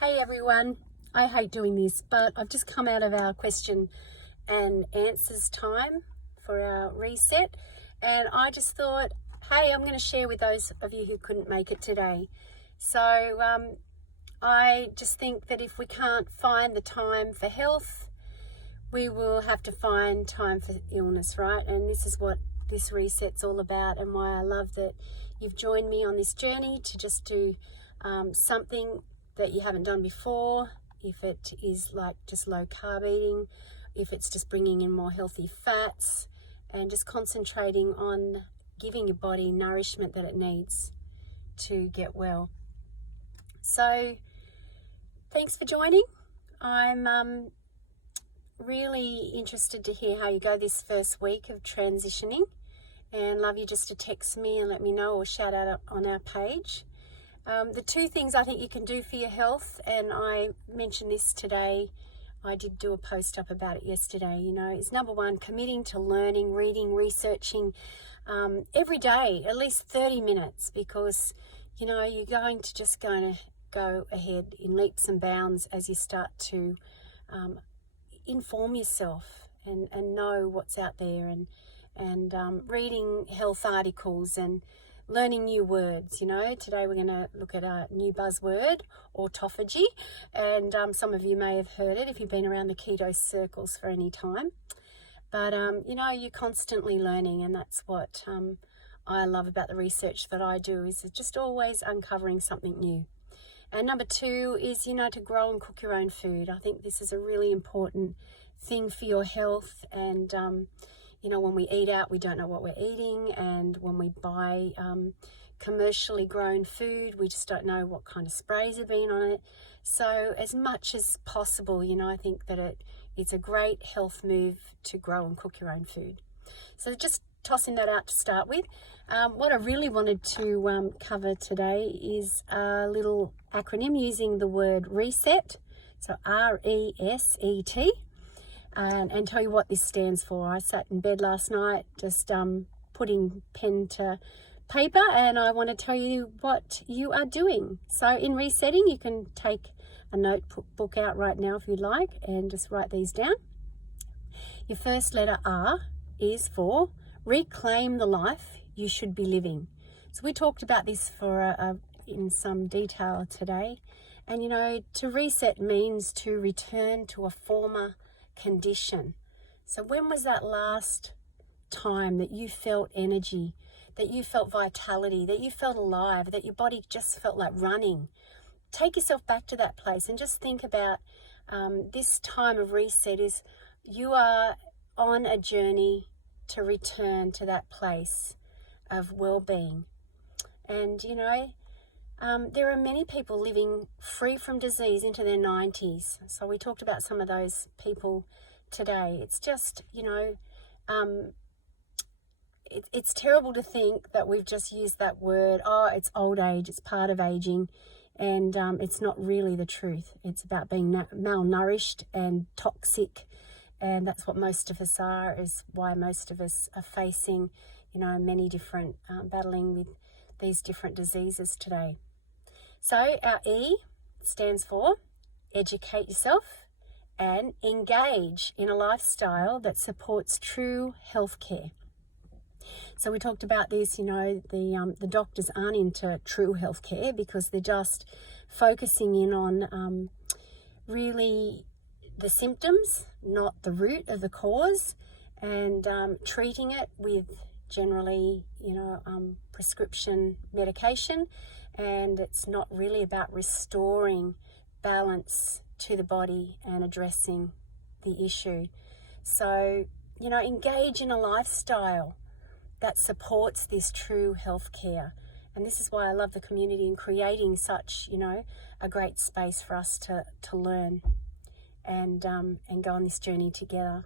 Hey everyone, I hate doing this, but I've just come out of our question and answers time for our reset, and I just thought, hey, I'm going to share with those of you who couldn't make it today. So I just think that if we can't find the time for health, we will have to find time for illness, right? And this is what this reset's all about, and why I love that you've joined me on this journey to just do something that you haven't done before. If it is like just low carb eating, if it's just bringing in more healthy fats, and just concentrating on giving your body nourishment that it needs to get well. So thanks for joining. I'm really interested to hear how you go this first week of transitioning, and love you just to text me and let me know, or shout out on our page. The two things I think you can do for your health, and I mentioned this today, I did do a post up about it yesterday, is number one, committing to learning, reading, researching every day, at least 30 minutes, because, you're going to go ahead in leaps and bounds as you start to inform yourself and know what's out there, and reading health articles and learning new words. Today we're going to look at a new buzzword, autophagy, and some of you may have heard it if you've been around the keto circles for any time. But you're constantly learning, and that's what I love about the research that I do, is just always uncovering something new. And number two is, to grow and cook your own food. I think this is a really important thing for your health. And when we eat out, we don't know what we're eating, and when we buy commercially grown food, we just don't know what kind of sprays have been on it. So as much as possible, I think that it's a great health move to grow and cook your own food. So just tossing that out to start with. What I really wanted to cover today is a little acronym using the word reset, so RESET. And tell you what this stands for. I sat in bed last night just putting pen to paper, and I want to tell you what you are doing. So in resetting, you can take a notebook out right now if you'd like, and just write these down. Your first letter R is for reclaim the life you should be living. So we talked about this in some detail today. And to reset means to return to a former condition. So when was that last time that you felt energy, that you felt vitality, that you felt alive, that your body just felt like running? Take yourself back to that place and just think about this time of reset is you are on a journey to return to that place of well-being. And there are many people living free from disease into their 90s. So we talked about some of those people today. It's just, it's terrible to think that we've just used that word, it's old age, it's part of aging, and it's not really the truth. It's about being malnourished and toxic, and that's what most of us are, is why most of us are facing, many different, battling with these different diseases today. So our E stands for educate yourself and engage in a lifestyle that supports true healthcare. So we talked about this, the doctors aren't into true healthcare because they're just focusing in on really the symptoms, not the root of the cause, and treating it with generally, prescription medication. And it's not really about restoring balance to the body and addressing the issue. So, engage in a lifestyle that supports this true healthcare. And this is why I love the community and creating such, a great space for us to learn and go on this journey together.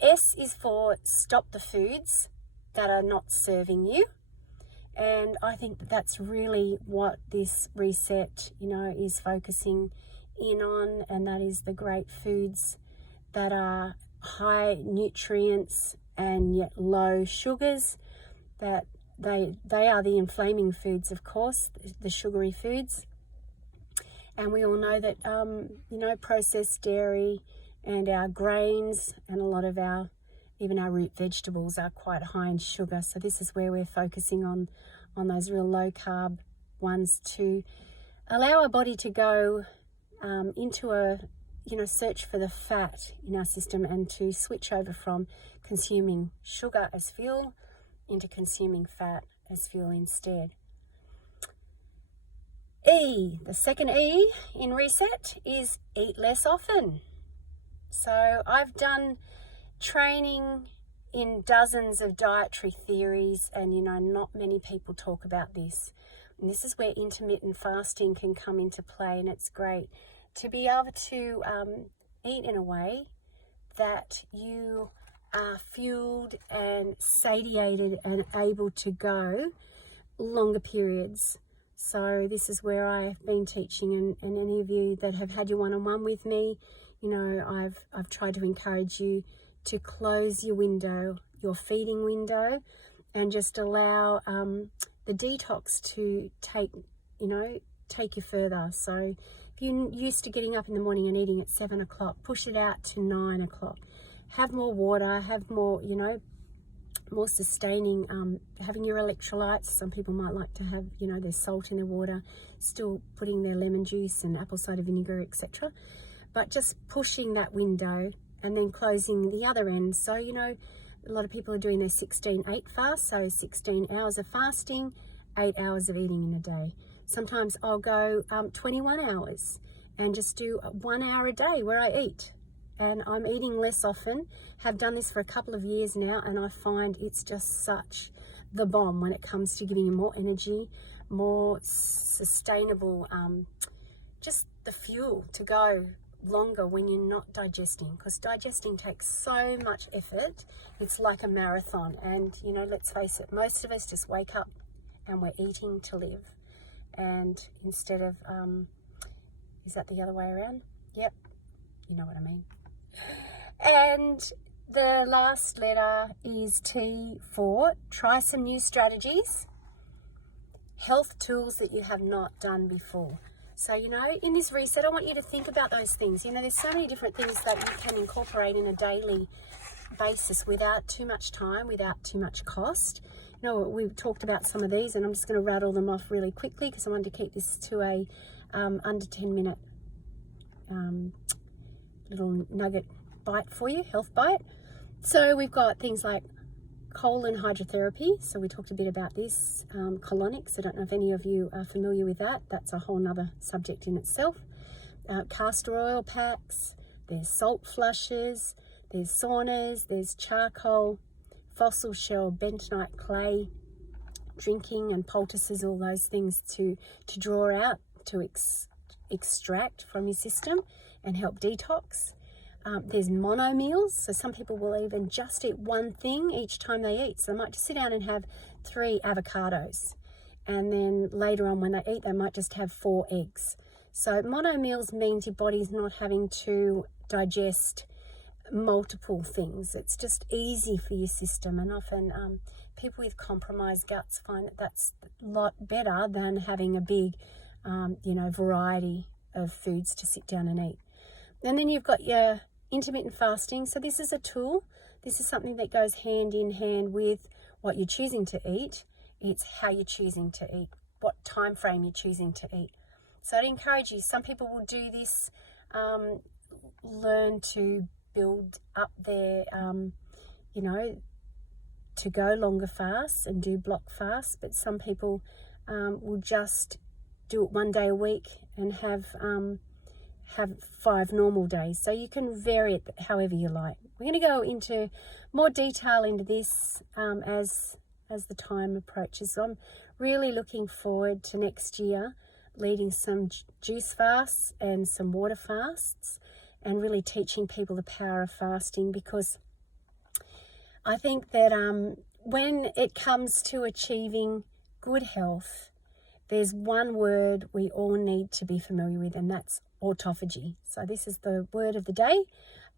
S is for stop the foods that are not serving you. And I think that's really what this reset, is focusing in on, and that is the great foods that are high nutrients and yet low sugars. That they are the inflaming foods, of course, the sugary foods. And we all know that, processed dairy and our grains and a lot of even our root vegetables are quite high in sugar. So this is where we're focusing on those real low carb ones to allow our body to go into a, search for the fat in our system and to switch over from consuming sugar as fuel into consuming fat as fuel instead. E, the second E in reset is eat less often. So I've done training in dozens of dietary theories, and not many people talk about this. And this is where intermittent fasting can come into play, and it's great to be able to eat in a way that you are fueled and satiated and able to go longer periods. So this is where I've been teaching, and any of you that have had your one-on-one with me, I've tried to encourage you to close your window, your feeding window, and just allow the detox to take you further. So if you're used to getting up in the morning and eating at 7 o'clock, push it out to 9 o'clock. Have more water, have more, more sustaining, having your electrolytes. Some people might like to have, their salt in their water, still putting their lemon juice and apple cider vinegar, etc. But just pushing that window and then closing the other end. So, a lot of people are doing their 16-8 fast, so 16 hours of fasting, 8 hours of eating in a day. Sometimes I'll go 21 hours and just do 1 hour a day where I eat. And I'm eating less often, have done this for a couple of years now, and I find it's just such the bomb when it comes to giving you more energy, more sustainable, just the fuel to go longer when you're not digesting, because digesting takes so much effort. It's like a marathon, and let's face it, most of us just wake up and we're eating to live. And instead of is that the other way around? Yep, you know what I mean. And the last letter is T for try some new strategies, health tools that you have not done before. So, in this reset, I want you to think about those things. There's so many different things that you can incorporate in a daily basis without too much time, without too much cost. We've talked about some of these, and I'm just going to rattle them off really quickly because I wanted to keep this to a under 10-minute little nugget bite for you, health bite. So we've got things like colon hydrotherapy. So we talked a bit about this, colonics. I don't know if any of you are familiar with that. That's a whole nother subject in itself. Castor oil packs, there's salt flushes, there's saunas, there's charcoal, fossil shell, bentonite clay, drinking and poultices, all those things to draw out, to extract from your system and help detox. There's mono meals, so some people will even just eat one thing each time they eat. So they might just sit down and have 3 avocados, and then later on when they eat, they might just have 4 eggs. So mono meals means your body's not having to digest multiple things. It's just easy for your system, and often people with compromised guts find that that's a lot better than having a big, variety of foods to sit down and eat. And then you've got your intermittent fasting. So this is a tool. This is something that goes hand in hand with what you're choosing to eat. It's how you're choosing to eat, what time frame you're choosing to eat. So I'd encourage you, some people will do this, learn to build up their, to go longer fasts and do block fasts, but some people will just do it 1 day a week and have 5 normal days. So you can vary it however you like. We're going to go into more detail into this as the time approaches. So I'm really looking forward to next year leading some juice fasts and some water fasts, and really teaching people the power of fasting, because I think that when it comes to achieving good health, there's one word we all need to be familiar with, and that's autophagy. So this is the word of the day.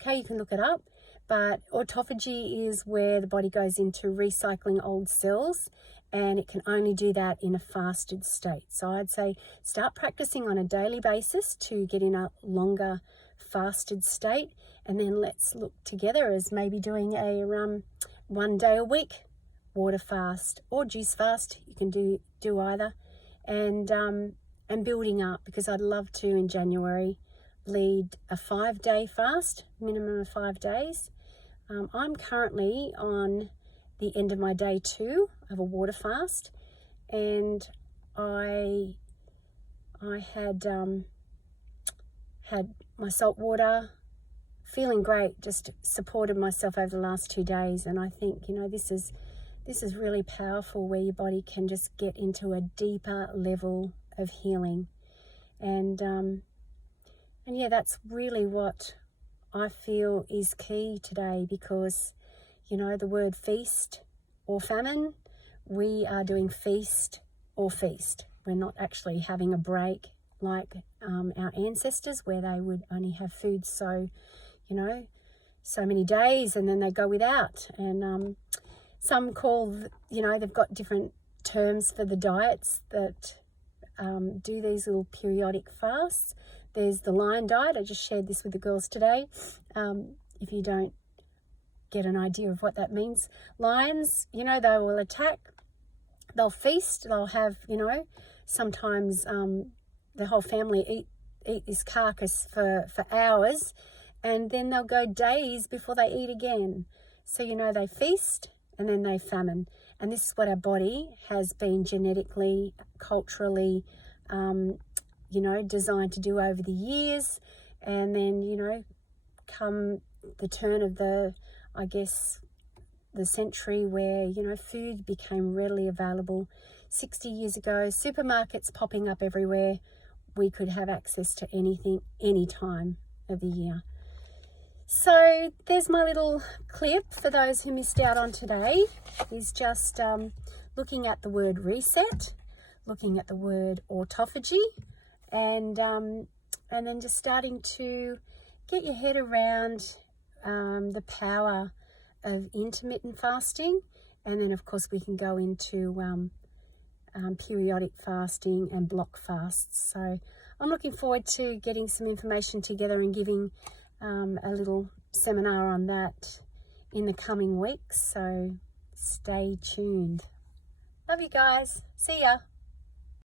Okay, you can look it up, but autophagy is where the body goes into recycling old cells and it can only do that in a fasted state. So I'd say start practicing on a daily basis to get in a longer fasted state, and then let's look together as maybe doing a 1 day a week water fast or juice fast. You can do either, and building up, because I'd love to in January lead a 5-day fast, minimum of 5 days. I'm currently on the end of my day 2 of a water fast, and I had my salt water, feeling great, just supported myself over the last 2 days. And I think, this is really powerful, where your body can just get into a deeper level of healing. And yeah, that's really what I feel is key today, because the word feast or famine, we are doing feast or feast. We're not actually having a break like our ancestors, where they would only have food so many days and then they go without. And some call, they've got different terms for the diets that do these little periodic fasts. There's the lion diet. I just shared this with the girls today. If you don't get an idea of what that means, lions, they will attack, they'll feast, they'll have, sometimes the whole family eat this carcass for hours, and then they'll go days before they eat again. So, they feast and then they famine. And this is what our body has been genetically, culturally, designed to do over the years. And then, come the turn of the century, where, food became readily available. 60 years ago, supermarkets popping up everywhere. We could have access to anything, any time of the year. So there's my little clip for those who missed out on today, is just looking at the word reset, looking at the word autophagy, and then just starting to get your head around the power of intermittent fasting. And then, of course, we can go into periodic fasting and block fasts. So I'm looking forward to getting some information together and giving a little seminar on that in the coming weeks. So stay tuned. Love you guys. See ya.